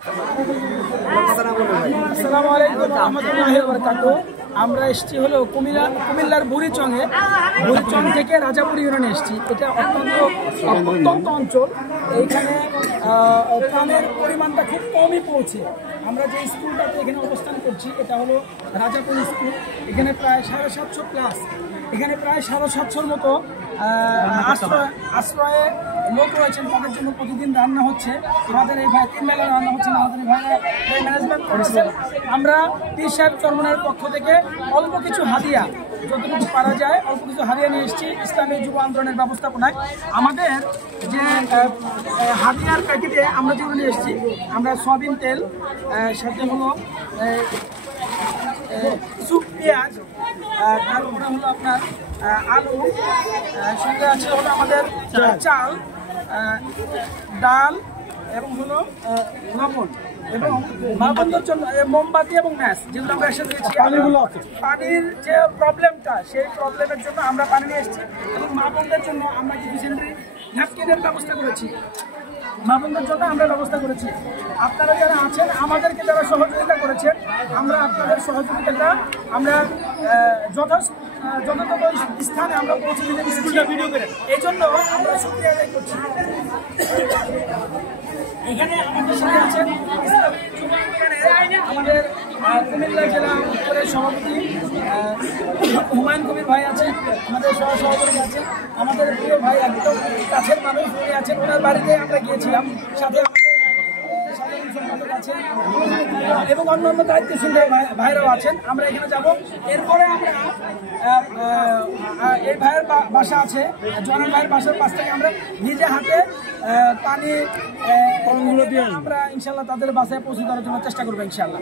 আসসালামু আলাইকুম ওয়া রাহমাতুল্লাহি ওয়া বারাকাতুহু। আমরা এসেছি হলো কুমিল্লার বুড়িচং থেকে রাজাপুর ইউনিয়নে এসেছি। এটা অত্যন্ত অঞ্চল। এইখানে প্রাণের পরিমাণটা খুব কমই পৌঁছে। আমরা যে স্কুলটাতে এখানে অবস্থান করছি এটা হলো রাজাপুর স্কুল। এখানে প্রায় 750 প্লাস, এখানে প্রায় 750 মতো আশ্রয়ে লোক রয়েছেন। তাদের জন্য প্রতিদিন রান্না হচ্ছে। আমাদের এই ভাই 3 বেলা রান্না হচ্ছে, আমাদের এই ভাইরা ম্যানেজমেন্ট করেছেন। আমরা পীর সাহেব চরমনের পক্ষ থেকে অল্প কিছু হাদিয়া, যতটুকু পারা যায় অল্প কিছু হাদিয়া নিয়ে এসেছি ইসলামী যুব আন্দোলনের ব্যবস্থাপনায়। আমাদের যে হাদিয়ার প্যাকেটে আমরা যেগুলো নিয়ে এসেছি, আমরা সয়াবিন তেল, সাথে হলো সুপ পেঁয়াজ, তারপরে হলো আপনার আলু, সঙ্গে আছে হলো আমাদের চাল, ডাল এবং হলো লবণ এবং মা বোনদের জন্য মোমবাতি এবং ম্যাচ, যেগুলো আমরা একসাথে দিয়েছি। পানির যে প্রবলেমটা, সেই প্রবলেমের জন্য আমরা পানি নিয়ে এসেছি এবং মা বোনদের জন্য আমরা কিছু স্যানিটারি ন্যাপকিনের ব্যবস্থা করেছি। মা বোনদের জন্য আমরা ব্যবস্থা করেছি। আপনারা যারা আছেন, আমাদেরকে যারা সহযোগিতা করেছেন, আমরা আপনাদের সহযোগিতাটা আমরা যথাযথ স্থানে আমরা পৌঁছে দিতে স্কুলটা ভিডিও করে, এই জন্য আমরা শুকরিয়া আদায় করছি। এখানে আমাদের সাথে আছেন আমাদের কুমিল্লা জেলা উত্তরের সভাপতি হুমায়ুন কবির ভাই আছেন, আমাদের সহসভাপতি আছেন, আমাদের প্রিয় ভাই একদম কাছের মানুষ উনি আছেন। ওনার বাড়িতে আমরা গিয়েছিলাম, সাথে সাধারণ সম্পাদক আছেন এবং অন্যান্য দায়িত্বশীল ভাইরাও আছেন। আমরা এখানে যাব। এরপরে আমরা এই ভাইয়ের বাসা আছে, জনের ভাইয়ের বাসার পাশ থেকে আমরা নিজে হাতে পানি কলমগুলো দিয়ে আমরা ইনশাল্লাহ তাদের বাসায় পৌঁছে দেওয়ার জন্য চেষ্টা করবো ইনশাল্লাহ।